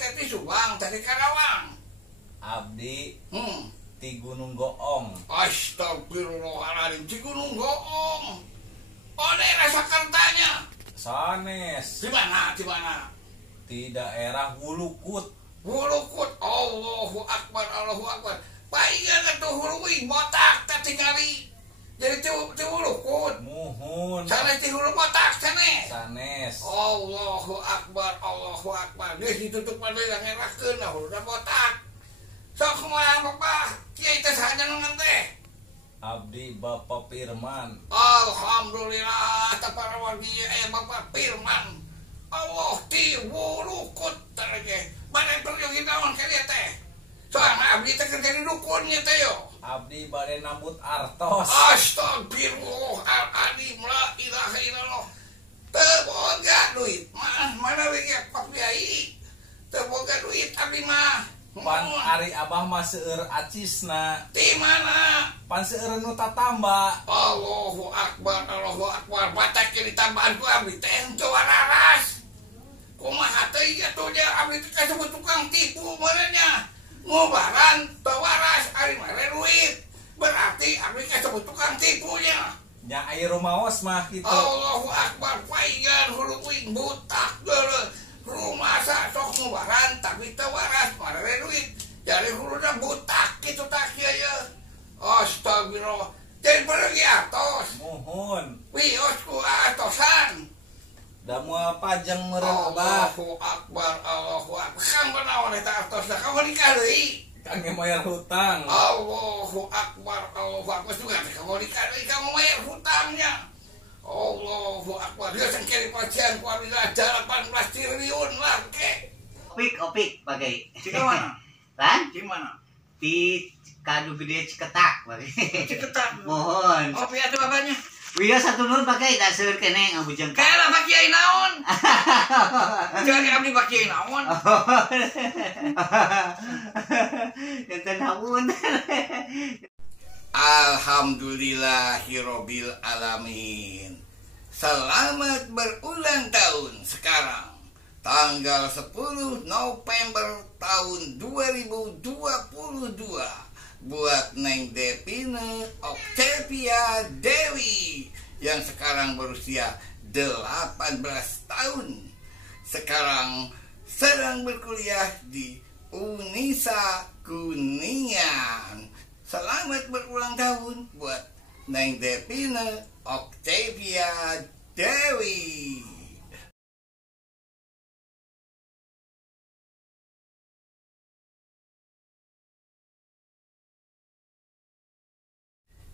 teh Subang tadi Karawang. Abdi ti Gunung Goong. Astagfirullahaladzim, di Gunung Goong. Oh, daerah Sakertanya. Sanes. Di mana? Di mana? Di daerah Wulukut. Wulukut. Allahu Akbar, Allahu Akbar. Paingan atuh huluing botak teh tingali. Jadi ti Wulukut. Muhun. Sanes ti hulu botak sanes. Sanes. Allahu Akbar, Allahu Akbar. Geus ditutup pada ngerakeun huluna botak. Sok kumaha Bapak? Kiai teh saha ngan teh? Abdi Bapak Firman. Alhamdulillah taparawargi Bapak Firman. Allah ti Wulukut teh ge. Bade pergi naon ka dieu teh? Soalna abdi teh kerja di dukun nya teh yo. Abdi bade nambut artos. Astagfirullahaladzim, la ilaha illallah. Teu boga duit mah mana we ge Pak Kiai. Teu boga duit abdi mah. Pan ari Abah mah seueur acisna. Di mana? Pan seueur nu tatamba. Allahu Akbar, Allahu Akbar. Batak ke ditambahan ku abdi teh henteu wararas. Kumaha teh ieu tuh dia abdi teh kasebut tukang tipu meureunnya. Ngobaran teu waras ari mere duit. Berarti abdi kasebut tukang tipunya. Nya aya rumaos mah kitu. Allahu Akbar, paingan hulu uing butak geuleuh. Rumah sok ngobaran tapi teu waras mere duit. Jadi huluna butak kitu tah kieu ye. Astagfirullah. Jadi pergi atos. Muhun. Wios ku atosan. Da moal pajang meureun Abah. Allahu Akbar, Allahu Akbar. Kang kunaon eta atos da kamu nikah deui. Kang mayar hutang. Allahu Akbar, Allahu Akbar. Juga kamu nikah deui kamu mayar hutangnya. Allahu Akbar. Dia sengkeri pacian ku abdi 18 triliun lah ke. Opik pakai. Di mana? Lan? Di mana? Di Kadu Gede Ciketak pakai. Ciketak. Mohon. Oh, piatu bapaknya. Wia satu nun pakai daseur kene ngabujeng. Kalah Pak Kiai naon? Jadi abdi Pak Kiai naon? Enten hamun. Alhamdulillahirabbil alamin. Selamat berulang tahun sekarang. Tanggal 10 November tahun 2022 buat Neng Depine Octavia Dewi yang sekarang berusia 18 tahun. Sekarang sedang berkuliah di Unisa Kuningan. Selamat berulang tahun buat Neng Depine Octavia Dewi.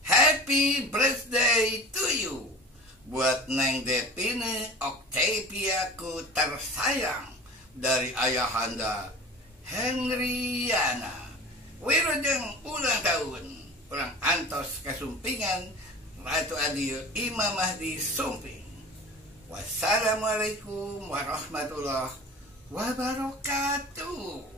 Happy birthday to you buat Neng Depine Octavia ku tersayang dari ayahanda Henriana. Wirujeng ulang tahun urang antos kasumpingan Ratu Adieu Imam Mahdi Sumping. Wassalamualaikum warahmatullahi wabarakatuh.